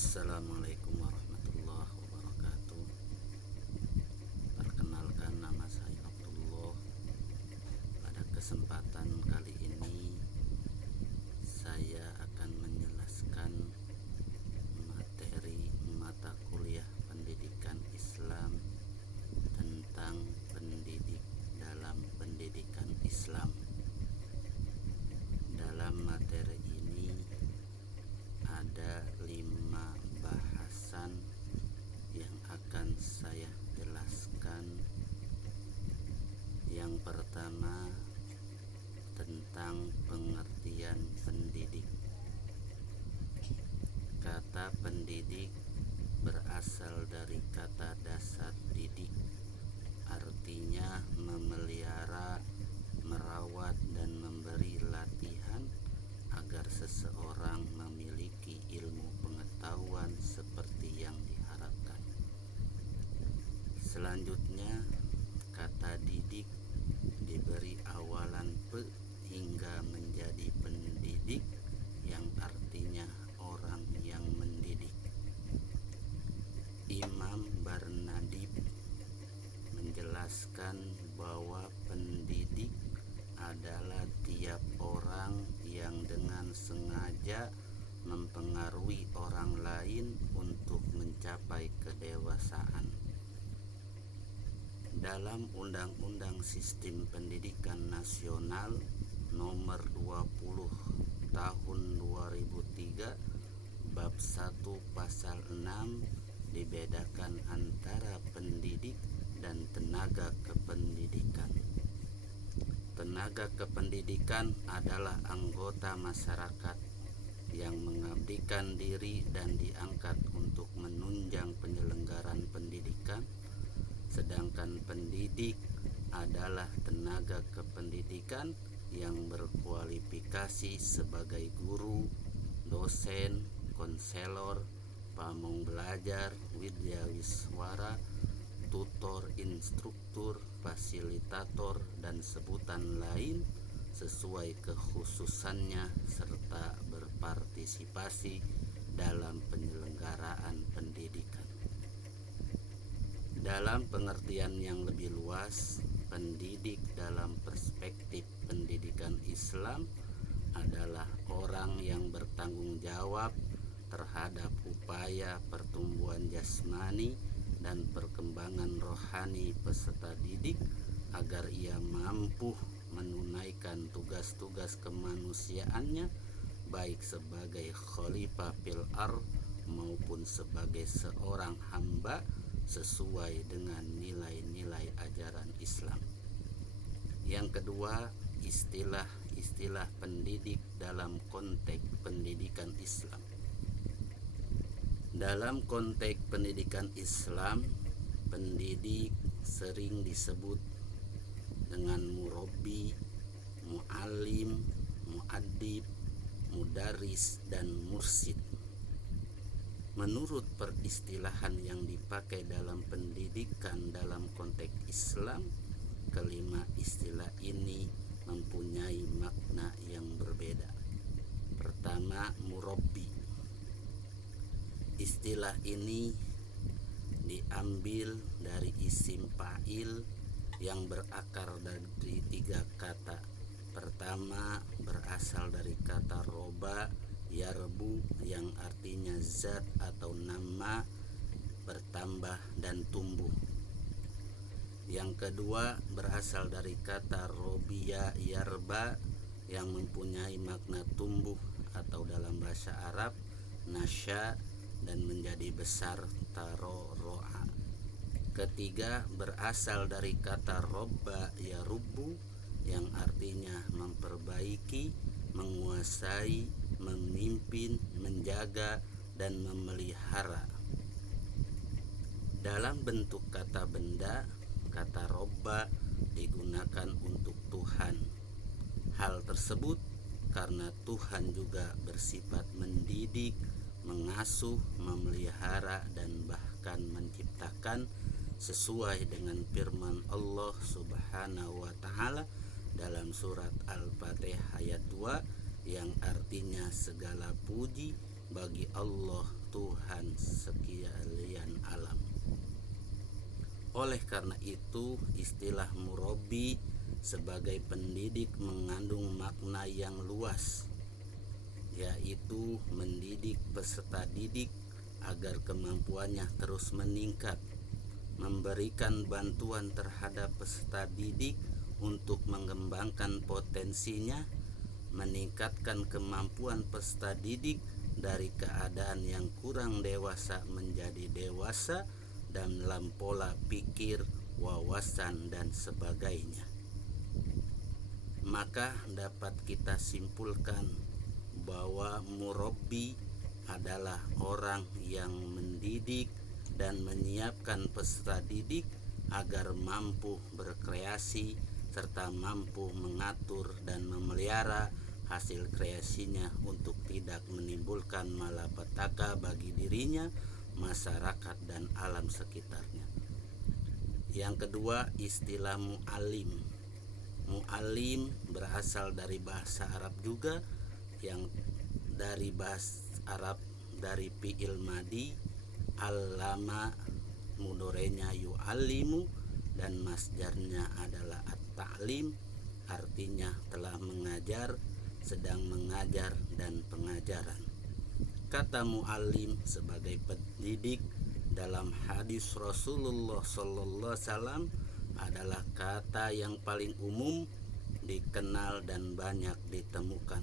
Assalamualaikum warahmatullahi wabarakatuh. Perkenalkan, nama saya Abdullah. Pada kesempatan kali ini saya akan menjelaskan materi mata kuliah pendidikan Islam tentang pendidik dalam pendidikan Islam. Dalam materi ini ada 5 bahasan yang akan saya jelaskan. Yang pertama, tentang pengertian pendidik. Kata pendidik berasal dari kata dasar didik, artinya memelihara, merawat, dan memberi latihan agar seseorang memiliki ilmu pengetahuan seperti yang diharapkan. Selanjutnya, kata didik diberi awalan pe hingga menjadi pendidik, yang artinya orang yang mendidik. Imam Barnadib menjelaskan bahwa pendidik adalah tiap orang yang dengan sengaja mempengaruhi orang lain untuk mencapai kedewasaan. Dalam Undang-Undang Sistem Pendidikan Nasional Nomor 20 Tahun 2003 Bab 1 Pasal 6 dibedakan antara pendidik dan tenaga kependidikan. Tenaga kependidikan adalah anggota masyarakat yang mengabdikan diri dan diangkat untuk menunjang penyelenggaraan pendidikan, sedangkan pendidik adalah tenaga kependidikan yang berkualifikasi sebagai guru, dosen, konselor, pamong belajar, widyawiswara, tutor, instruktur, fasilitator, dan sebutan lain sesuai kekhususannya serta berpartisipasi dalam penyelenggaraan pendidikan. Dalam pengertian yang lebih luas, pendidik dalam perspektif pendidikan Islam adalah orang yang bertanggung jawab terhadap upaya pertumbuhan jasmani dan perkembangan rohani peserta didik agar ia mampu menunaikan tugas-tugas kemanusiaannya baik sebagai khalifah fil ardh maupun sebagai seorang hamba sesuai dengan nilai-nilai ajaran Islam. Yang kedua, istilah pendidik dalam konteks pendidikan Islam. Dalam konteks pendidikan Islam, pendidik sering disebut dengan murabbi, muallim, muaddib, mudaris, dan mursid. Menurut peristilahan yang dipakai dalam pendidikan dalam konteks Islam, kelima istilah ini mempunyai makna yang berbeda. Pertama, murabbi. Istilah ini diambil dari isim fa'il yang berakar dari 3 kata. Pertama, berasal dari kata roba yarbu yang artinya zat atau nama, bertambah dan tumbuh. Yang kedua, berasal dari kata robiya yarba yang mempunyai makna tumbuh atau dalam bahasa Arab nasya dan menjadi besar taroro'a. Ketiga, berasal dari kata robba yarubbu yang artinya memperbaiki, menguasai, memimpin, menjaga, dan memelihara. Dalam bentuk kata benda, kata robba digunakan untuk Tuhan. Hal tersebut karena Tuhan juga bersifat mendidik, mengasuh, memelihara, dan bahkan menciptakan sesuai dengan firman Allah Subhanahu wa Ta'ala dalam surat Al-Fatihah ayat 2 yang artinya segala puji bagi Allah Tuhan sekalian alam. Oleh karena itu, istilah murabbi sebagai pendidik mengandung makna yang luas, yaitu mendidik peserta didik agar kemampuannya terus meningkat, memberikan bantuan terhadap peserta didik untuk mengembangkan potensinya, meningkatkan kemampuan peserta didik dari keadaan yang kurang dewasa menjadi dewasa dalam pola pikir, wawasan, dan sebagainya. Maka dapat kita simpulkan bahwa murabbi adalah orang yang mendidik dan menyiapkan peserta didik agar mampu berkreasi serta mampu mengatur dan memelihara hasil kreasinya untuk tidak menimbulkan malapetaka bagi dirinya, masyarakat, dan alam sekitarnya. Yang kedua, istilah mu'allim. Mu'allim berasal dari bahasa Arab juga, yang dari bahasa Arab dari fi'il madi allama, mudorenya yu'allimu, dan masdarnya adalah at-ta'lim, artinya telah mengajar, sedang mengajar, dan pengajaran. Kata mu'allim sebagai pendidik dalam hadis Rasulullah SAW adalah kata yang paling umum, dikenal, dan banyak ditemukan.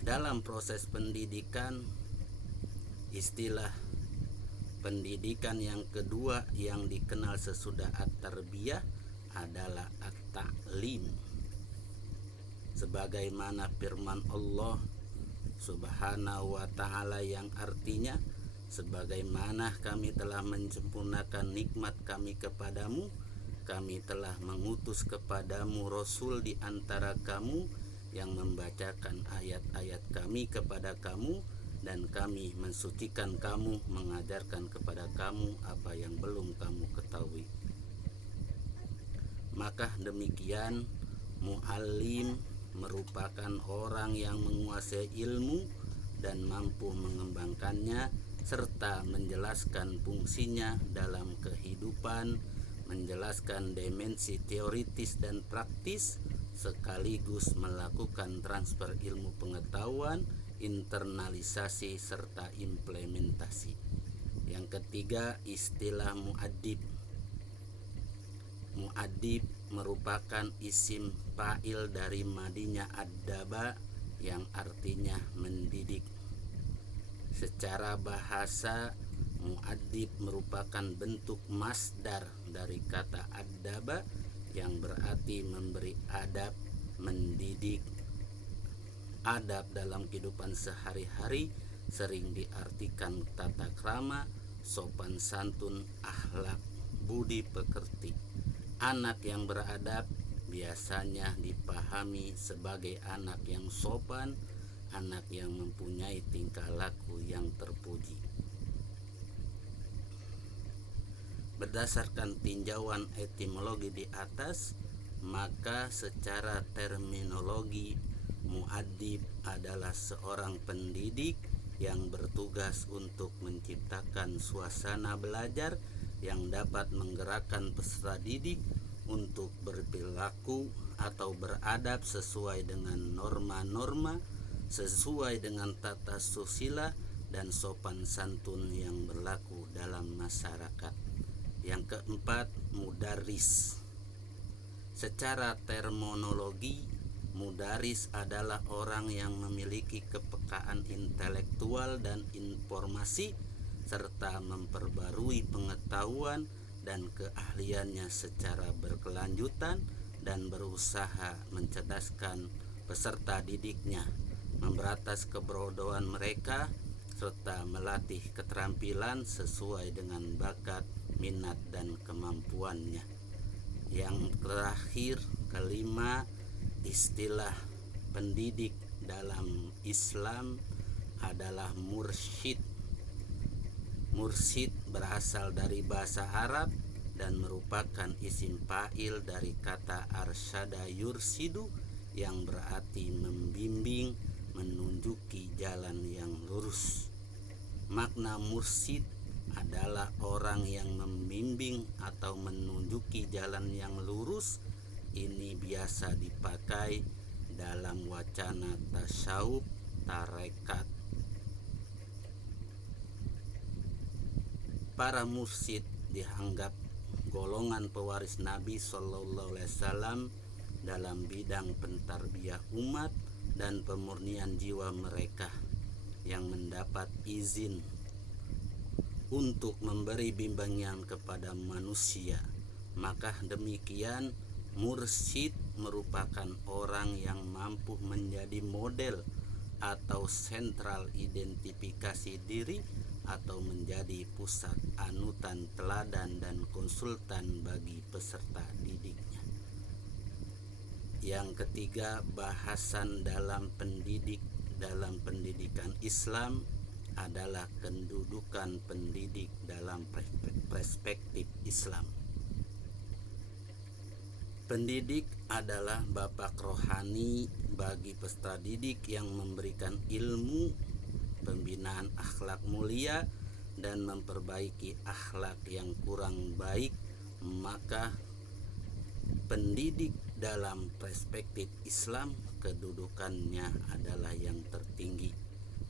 Dalam proses pendidikan, istilah pendidikan yang kedua yang dikenal sesudah at-tarbiyah adalah at-ta'lim. Sebagaimana firman Allah Subhanahu wa ta'ala yang artinya, sebagaimana kami telah menyempurnakan nikmat kami kepadamu, kami telah mengutus kepadamu Rasul di antara kamu yang membacakan ayat-ayat kami kepada kamu, dan kami mensucikan kamu, mengajarkan kepada kamu apa yang belum kamu ketahui. Maka demikian, mu'allim merupakan orang yang menguasai ilmu dan mampu mengembangkannya serta menjelaskan fungsinya dalam kehidupan, menjelaskan dimensi teoritis dan praktis, sekaligus melakukan transfer ilmu pengetahuan, internalisasi, serta implementasi. Yang ketiga, istilah mu'addib. Mu'addib merupakan isim fa'il dari madinya addaba yang artinya mendidik. Secara bahasa, mu'addib merupakan bentuk masdar dari kata addaba yang berarti memberi adab, mendidik. Adab dalam kehidupan sehari-hari sering diartikan tata krama, sopan santun, akhlak, budi pekerti. Anak yang beradab biasanya dipahami sebagai anak yang sopan, anak yang mempunyai tingkah laku yang terpuji. Berdasarkan tinjauan etimologi di atas, maka secara terminologi, mu'addib adalah seorang pendidik yang bertugas untuk menciptakan suasana belajar yang dapat menggerakkan peserta didik untuk berperilaku atau beradab sesuai dengan norma-norma, sesuai dengan tata susila dan sopan santun yang berlaku dalam masyarakat. Yang keempat, mudaris. Secara terminologi, mudaris adalah orang yang memiliki kepekaan intelektual dan informasi serta memperbarui pengetahuan dan keahliannya secara berkelanjutan dan berusaha mencerdaskan peserta didiknya, memberantas kebodohan mereka, serta melatih keterampilan sesuai dengan bakat, minat, dan kemampuannya. Yang terakhir, kelima, istilah pendidik dalam Islam adalah mursyid. Mursyid berasal dari bahasa Arab dan merupakan isim fa'il dari kata arsyada yursidu yang berarti membimbing, menunjuki jalan yang lurus. Makna mursyid adalah orang yang membimbing atau menunjuki jalan yang lurus. Ini biasa dipakai dalam wacana tasawuf, tarekat. Para mursyid dianggap golongan pewaris Nabi Shallallahu Alaihi Wasallam dalam bidang pentarbiyah umat dan pemurnian jiwa mereka yang mendapat izin untuk memberi bimbingan kepada manusia. Maka demikian, mursyid merupakan orang yang mampu menjadi model atau sentral identifikasi diri atau menjadi pusat anutan, teladan, dan konsultan bagi peserta didiknya. Yang ketiga, bahasan dalam pendidikan Islam adalah kedudukan pendidik dalam perspektif Islam. Pendidik adalah bapak rohani bagi peserta didik yang memberikan ilmu, pembinaan akhlak mulia, dan memperbaiki akhlak yang kurang baik. Maka pendidik dalam perspektif Islam kedudukannya adalah yang tertinggi,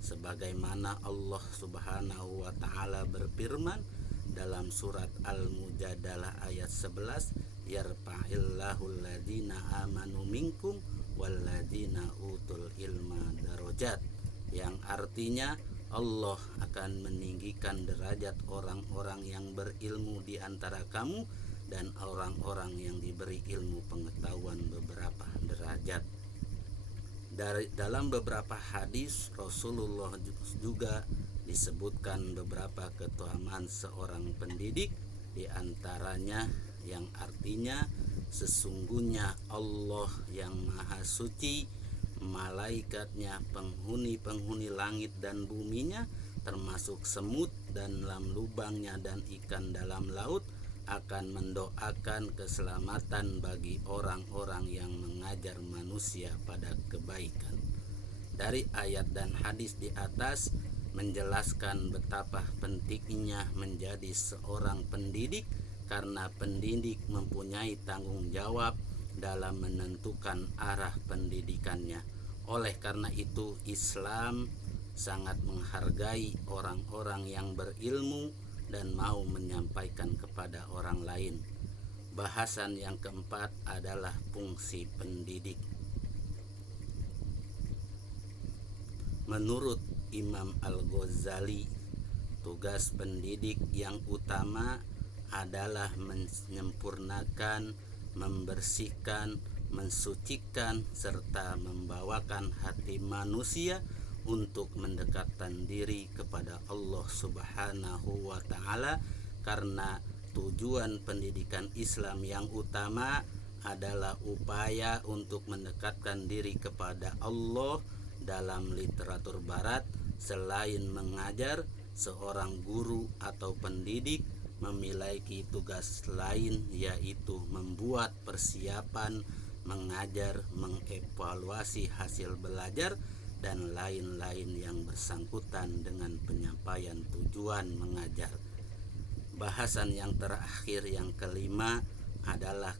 sebagaimana Allah Subhanahu wa Ta'ala berfirman dalam surat Al-Mujadalah ayat 11, yarfa'illahu alladhina amanu minkum walladhina utul ilma darajat, yang artinya Allah akan meninggikan derajat orang-orang yang berilmu di antara kamu dan orang-orang yang diberi ilmu pengetahuan beberapa derajat. Dalam beberapa hadis Rasulullah juga disebutkan beberapa keutamaan seorang pendidik, di antaranya yang artinya sesungguhnya Allah yang Maha Suci, malaikatnya, penghuni langit dan buminya, termasuk semut dan dalam lubangnya dan ikan dalam laut, akan mendoakan keselamatan bagi orang-orang yang mengajar manusia pada kebaikan. Dari ayat dan hadis di atas menjelaskan betapa pentingnya menjadi seorang pendidik, karena pendidik mempunyai tanggung jawab dalam menentukan arah pendidikannya. Oleh karena itu, Islam sangat menghargai orang-orang yang berilmu dan mau menyampaikan kepada orang lain. Bahasan yang keempat adalah fungsi pendidik. Menurut Imam Al-Ghazali, tugas pendidik yang utama adalah menyempurnakan, membersihkan, mensucikan, serta membawakan hati manusia untuk mendekatkan diri kepada Allah Subhanahu wa Ta'ala, karena tujuan pendidikan Islam yang utama adalah upaya untuk mendekatkan diri kepada Allah. Dalam literatur barat, selain mengajar, seorang guru atau pendidik memiliki tugas lain, yaitu membuat persiapan, mengajar, mengevaluasi hasil belajar, dan lain-lain yang bersangkutan dengan penyampaian tujuan mengajar. Bahasan yang terakhir, yang kelima, adalah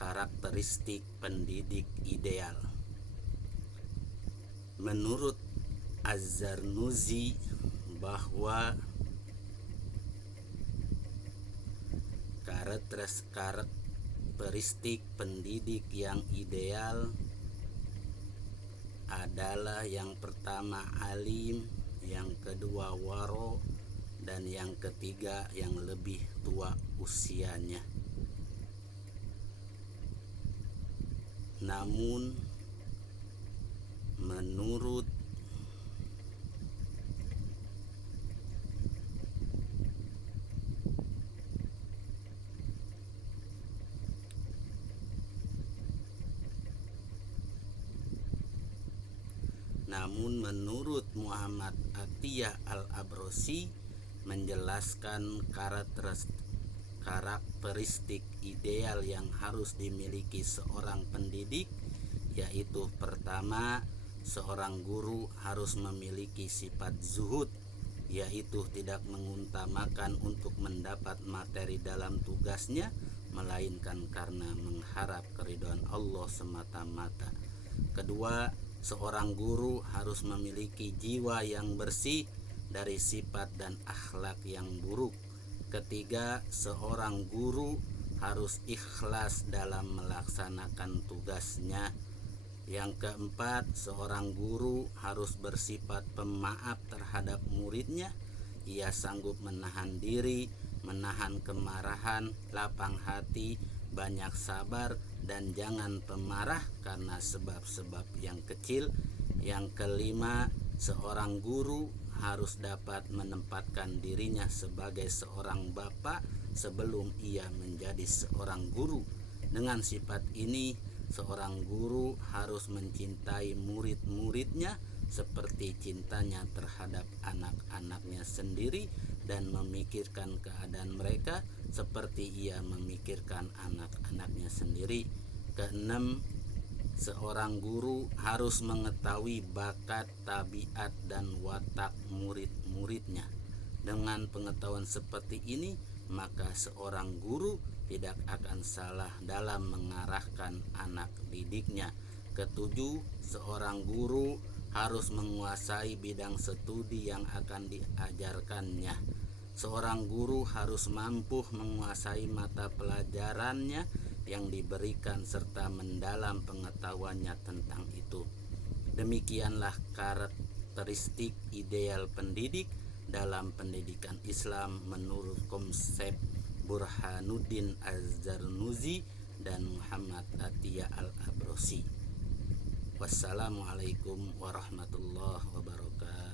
karakteristik pendidik ideal. Menurut Az-Zarnuzi bahwa karakteristik pendidik yang ideal adalah yang pertama alim, yang kedua waro, dan yang ketiga yang lebih tua usianya. Namun menurut Muhammad Atiyah Al-Abrasi menjelaskan karakteristik ideal yang harus dimiliki seorang pendidik, yaitu pertama, seorang guru harus memiliki sifat zuhud, yaitu tidak mengutamakan untuk mendapat materi dalam tugasnya, melainkan karena mengharap keridhaan Allah semata-mata. Kedua, seorang guru harus memiliki jiwa yang bersih dari sifat dan akhlak yang buruk. Ketiga, seorang guru harus ikhlas dalam melaksanakan tugasnya. Yang keempat, seorang guru harus bersifat pemaaf terhadap muridnya. Ia sanggup menahan diri, menahan kemarahan, lapang hati, banyak sabar, dan jangan pemarah karena sebab-sebab yang kecil. Yang kelima, seorang guru harus dapat menempatkan dirinya sebagai seorang bapak sebelum ia menjadi seorang guru. Dengan sifat ini, seorang guru harus mencintai murid-muridnya seperti cintanya terhadap anak-anaknya sendiri dan memikirkan keadaan mereka seperti ia memikirkan anak-anaknya sendiri. Keenam, seorang guru harus mengetahui bakat, tabiat, dan watak murid-muridnya. Dengan pengetahuan seperti ini, maka seorang guru tidak akan salah dalam mengarahkan anak didiknya. Ketujuh, seorang guru harus menguasai bidang studi yang akan diajarkannya. Seorang guru harus mampu menguasai mata pelajarannya yang diberikan serta mendalam pengetahuannya tentang itu. Demikianlah karakteristik ideal pendidik dalam pendidikan Islam menurut konsep Burhanuddin Az-Zarnuzi dan Muhammad Atiyah Al-Abrosi. Wassalamualaikum warahmatullahi wabarakatuh.